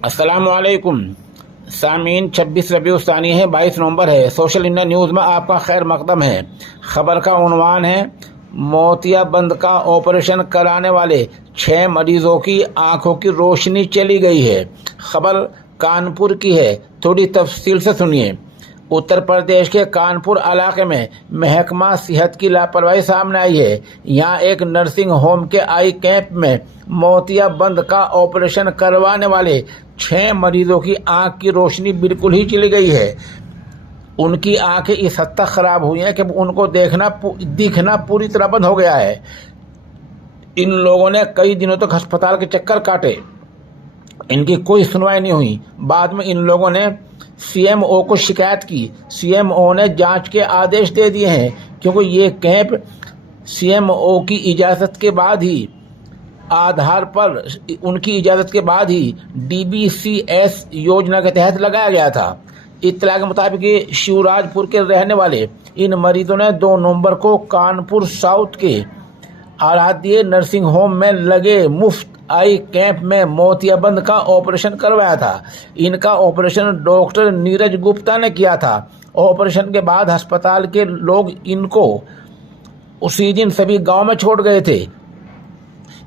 अस्सलामुअलैकुम सामीन। 26 रबीउल सानी है, 22 नवंबर है। सोशल इंडिया न्यूज़ में आपका खैर मकदम है। खबर का उन्वान है, मोतियाबंद का ऑपरेशन कराने वाले 6 मरीजों की आंखों की रोशनी चली गई है। खबर कानपुर की है, थोड़ी तफसील से सुनिए। उत्तर प्रदेश के कानपुर इलाके में महकमा सेहत की लापरवाही सामने आई है। यहाँ एक नर्सिंग होम के आई कैंप में मोतियाबंद का ऑपरेशन करवाने वाले 6 मरीजों की आंख की रोशनी बिल्कुल ही चली गई है। उनकी आंखें इस हद तक खराब हुई हैं कि उनको दिखना पूरी तरह बंद हो गया है। इन लोगों ने कई दिनों तक अस्पताल के चक्कर काटे, इनकी कोई सुनवाई नहीं हुई। बाद में इन लोगों ने सीएमओ को शिकायत की। सीएमओ ने जांच के आदेश दे दिए हैं, क्योंकि ये कैंप सीएमओ की इजाज़त के बाद ही उनकी इजाज़त के बाद ही डीबीसीएस योजना के तहत लगाया गया था। इत्तला के मुताबिक शिवराजपुर के रहने वाले इन मरीजों ने 2 नवंबर को कानपुर साउथ के आराध्य नर्सिंग होम में लगे मुफ्त आई कैंप में मोतियाबंद का ऑपरेशन करवाया था। इनका ऑपरेशन डॉक्टर नीरज गुप्ता ने किया था। ऑपरेशन के बाद अस्पताल के लोग इनको उसी दिन सभी गांव में छोड़ गए थे।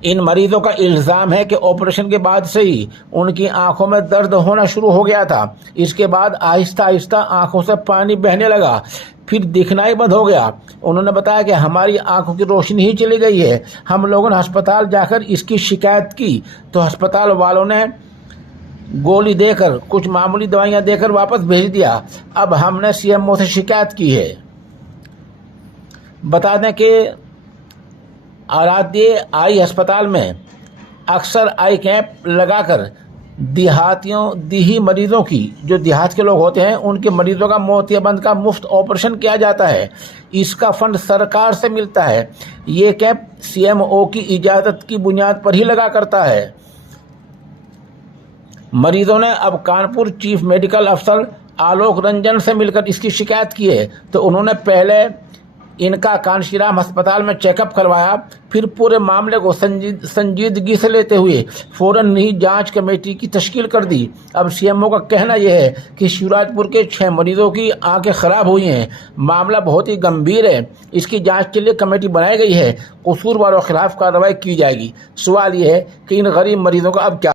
इन मरीजों का इल्ज़ाम है कि ऑपरेशन के बाद से ही उनकी आंखों में दर्द होना शुरू हो गया था। इसके बाद आहिस्ता आहिस्ता आंखों से पानी बहने लगा, फिर दिखना ही बंद हो गया। उन्होंने बताया कि हमारी आंखों की रोशनी ही चली गई है। हम लोगों ने अस्पताल जाकर इसकी शिकायत की तो अस्पताल वालों ने गोली देकर, कुछ मामूली दवाइयां देकर वापस भेज दिया। अब हमने सीएमओ से शिकायत की है। बता दें कि आराध्य आई अस्पताल में अक्सर आई कैंप लगाकर देही मरीजों की, जो देहात के लोग होते हैं, उनके मरीजों का मोतियाबंद का मुफ्त ऑपरेशन किया जाता है। इसका फंड सरकार से मिलता है। ये कैंप सीएमओ की इजाज़त की बुनियाद पर ही लगा करता है। मरीजों ने अब कानपुर चीफ मेडिकल अफसर आलोक रंजन से मिलकर इसकी शिकायत की है, तो उन्होंने पहले इनका कांशीराम अस्पताल में चेकअप करवाया, फिर पूरे मामले को संजीदगी से लेते हुए फौरन ही जांच कमेटी की तश्कील कर दी। अब सीएमओ का कहना यह है कि शिवराजपुर के 6 मरीजों की आंखें खराब हुई हैं। मामला बहुत ही गंभीर है। इसकी जांच के लिए कमेटी बनाई गई है। कसूरवारों के खिलाफ कार्रवाई की जाएगी। सवाल यह है कि इन गरीब मरीजों का अब क्या